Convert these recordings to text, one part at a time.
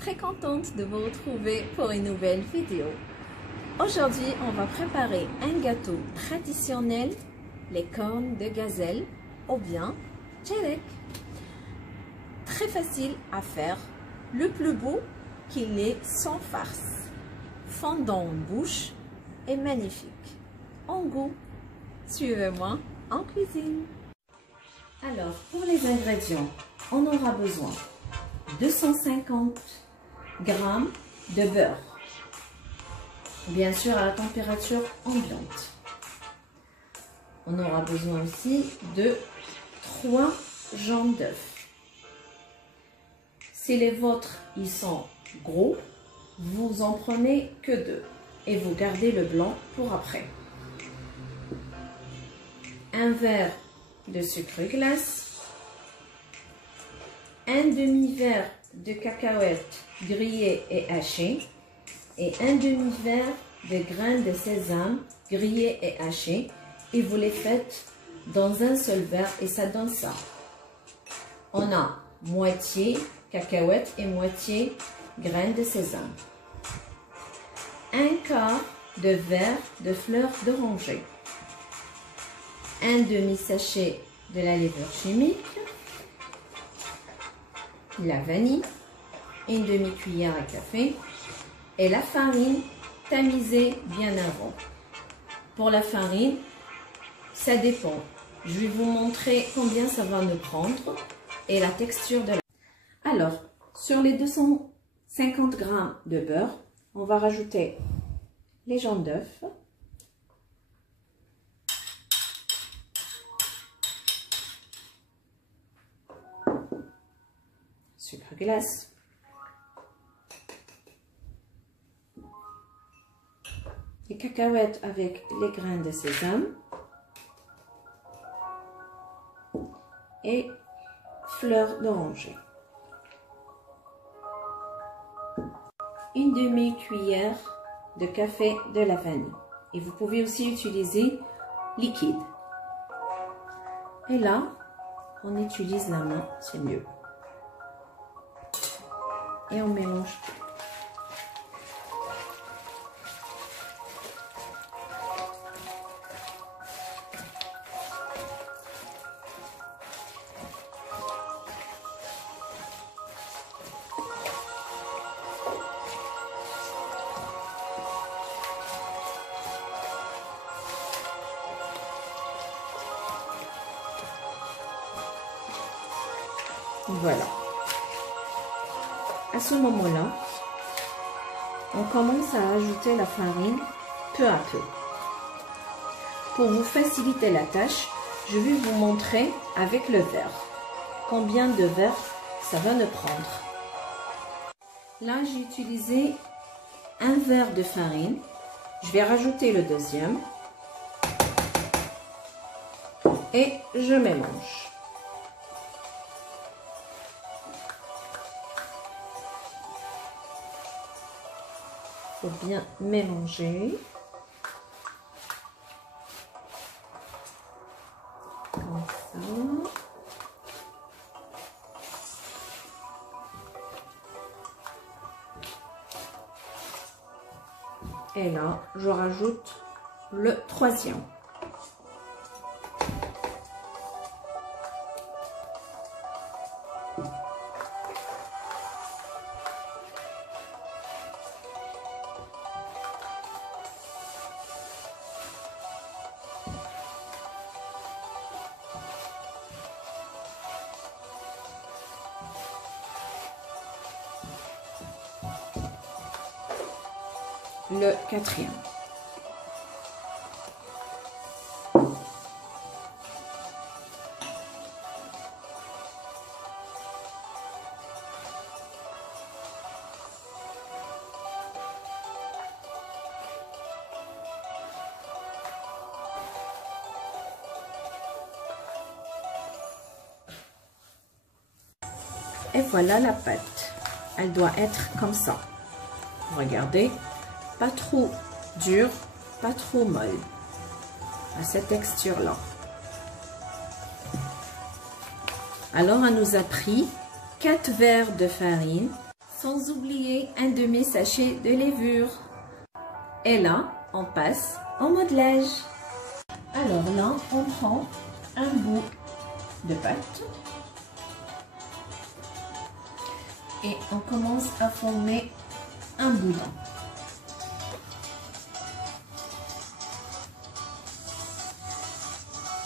très contente de vous retrouver pour une nouvelle vidéo. Aujourd'hui, on va préparer un gâteau traditionnel, les cornes de gazelle ou bien çörek. Très facile à faire, le plus beau qu'il est sans farce, fondant en bouche et magnifique en goût. Suivez-moi en cuisine. Alors, pour les ingrédients, on aura besoin de 250 g de beurre, bien sûr à la température ambiante. On aura besoin aussi de 3 jaunes d'œufs. Si les vôtres ils sont gros, vous en prenez que 2 et vous gardez le blanc pour après. Un verre de sucre glace, un demi-verre de cacahuètes grillées et hachées et un demi-verre de graines de sésame grillées et hachées, et vous les faites dans un seul verre et ça donne ça. On a moitié cacahuètes et moitié graines de sésame. Un quart de verre de fleurs d'oranger. Un demi-sachet de la levure chimique, la vanille, une demi-cuillère à café et la farine tamisée bien avant. Pour la farine, ça dépend. Je vais vous montrer combien ça va me prendre et la texture de la... Alors, sur les 250 g de beurre, on va rajouter les jaunes d'œufs, sucre glace, les cacahuètes avec les graines de sésame et fleurs d'oranger. Une demi-cuillère de café de la vanille. Et vous pouvez aussi utiliser liquide. Et là, on utilise la main, c'est mieux. Et on mélange. Voilà. À ce moment-là, on commence à ajouter la farine peu à peu. Pour vous faciliter la tâche, je vais vous montrer avec le verre combien de verres ça va me prendre. Là, j'ai utilisé un verre de farine. Je vais rajouter le deuxième et je mélange. Il faut bien mélanger. Comme ça. Et là, je rajoute le troisième. Le quatrième. Et voilà la pâte. Elle doit être comme ça. Regardez. Pas trop dur, pas trop molle, à cette texture-là. Alors, elle nous a pris 4 verres de farine, Sans oublier un demi-sachet de levure. Et là, on passe au modelage. Alors là, on prend un bout de pâte et on commence à former un boudin.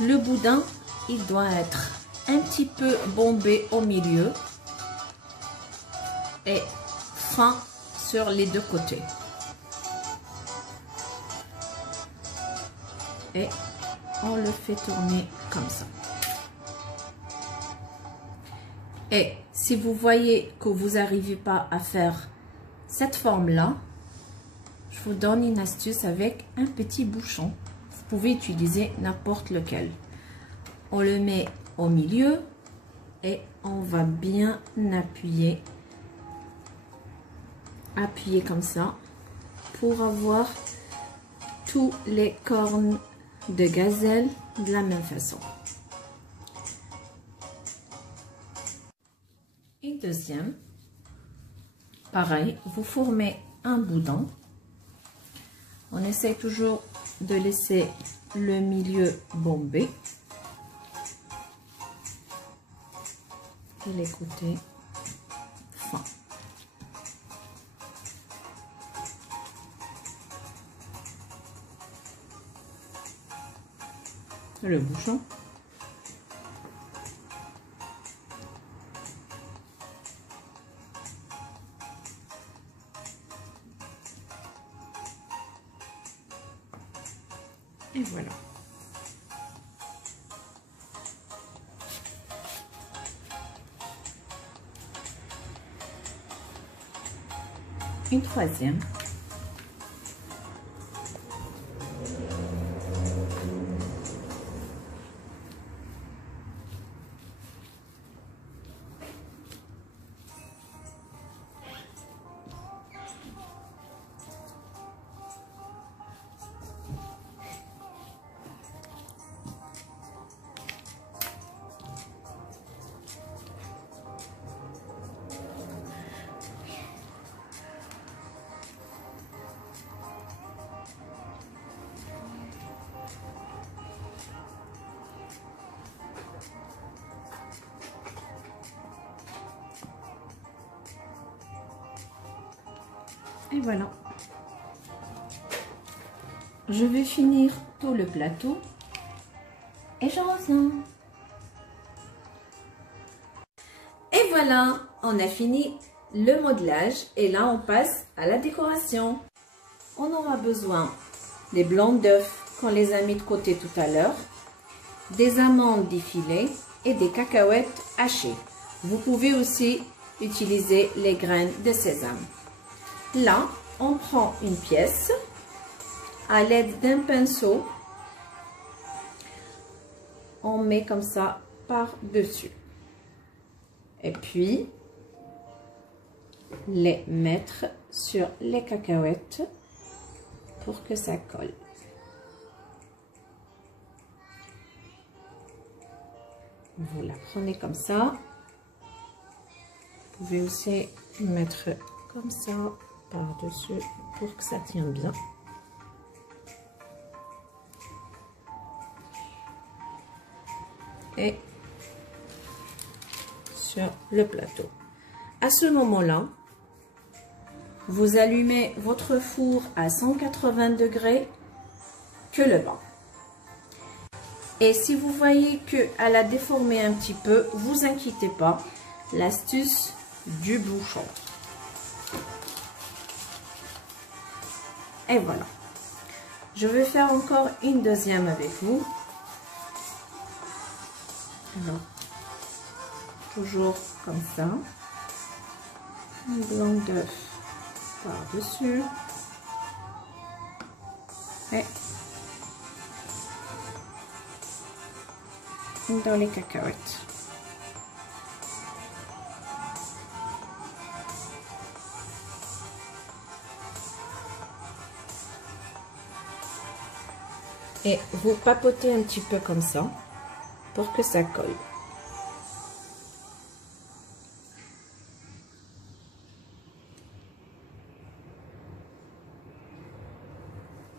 Le boudin, il doit être un petit peu bombé au milieu et fin sur les deux côtés. Et on le fait tourner comme ça. Et si vous voyez que vous n'arrivez pas à faire cette forme-là, je vous donne une astuce avec un petit bouchon. Vous pouvez utiliser n'importe lequel. On le met au milieu et on va bien appuyer. Appuyer comme ça pour avoir tous les cornes de gazelle de la même façon. Une deuxième. Pareil, vous formez un boudin. On essaie toujours de laisser le milieu bombé et les côtés fins. Le bouchon. Et voilà. Une troisième. Et voilà. Je vais finir tout le plateau et je reviens. Et voilà, on a fini le modelage et là on passe à la décoration. On aura besoin des blancs d'œufs qu'on les a mis de côté tout à l'heure, des amandes défilées et des cacahuètes hachées. Vous pouvez aussi utiliser les graines de sésame. Là, on prend une pièce à l'aide d'un pinceau. On met comme ça par-dessus. Et puis, les mettre sur les cacahuètes pour que ça colle. Vous la prenez comme ça. Vous pouvez aussi mettre comme ça par-dessus pour que ça tienne bien. Et sur le plateau. À ce moment-là, vous allumez votre four à 180 degrés que le bas. Et si vous voyez qu'elle a déformé un petit peu, vous inquiétez pas, l'astuce du bouchon. Et voilà. Je vais faire encore une deuxième avec vous. Alors, toujours comme ça. Un blanc d'œuf par-dessus. Et dans les cacahuètes. Et vous papotez un petit peu comme ça pour que ça colle.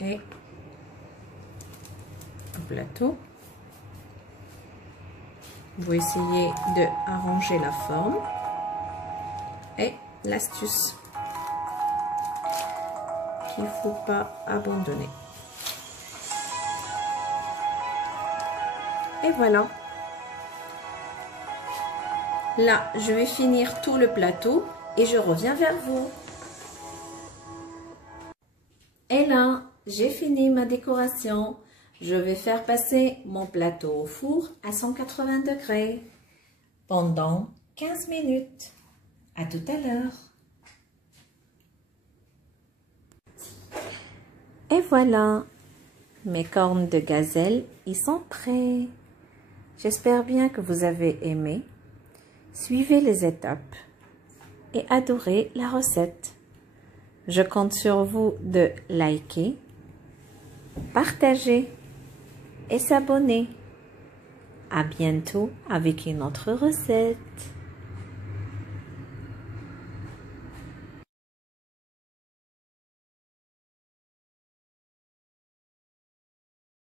et au plateau. Vous essayez de arranger la forme et l'astuce qu'il ne faut pas abandonner. Et voilà. Là, je vais finir tout le plateau et je reviens vers vous. Et là, j'ai fini ma décoration. Je vais faire passer mon plateau au four à 180 degrés pendant 15 minutes. À tout à l'heure. Et voilà, mes cornes de gazelle, ils sont prêts. J'espère bien que vous avez aimé. Suivez les étapes et adorez la recette. Je compte sur vous de liker, partager et s'abonner. À bientôt avec une autre recette.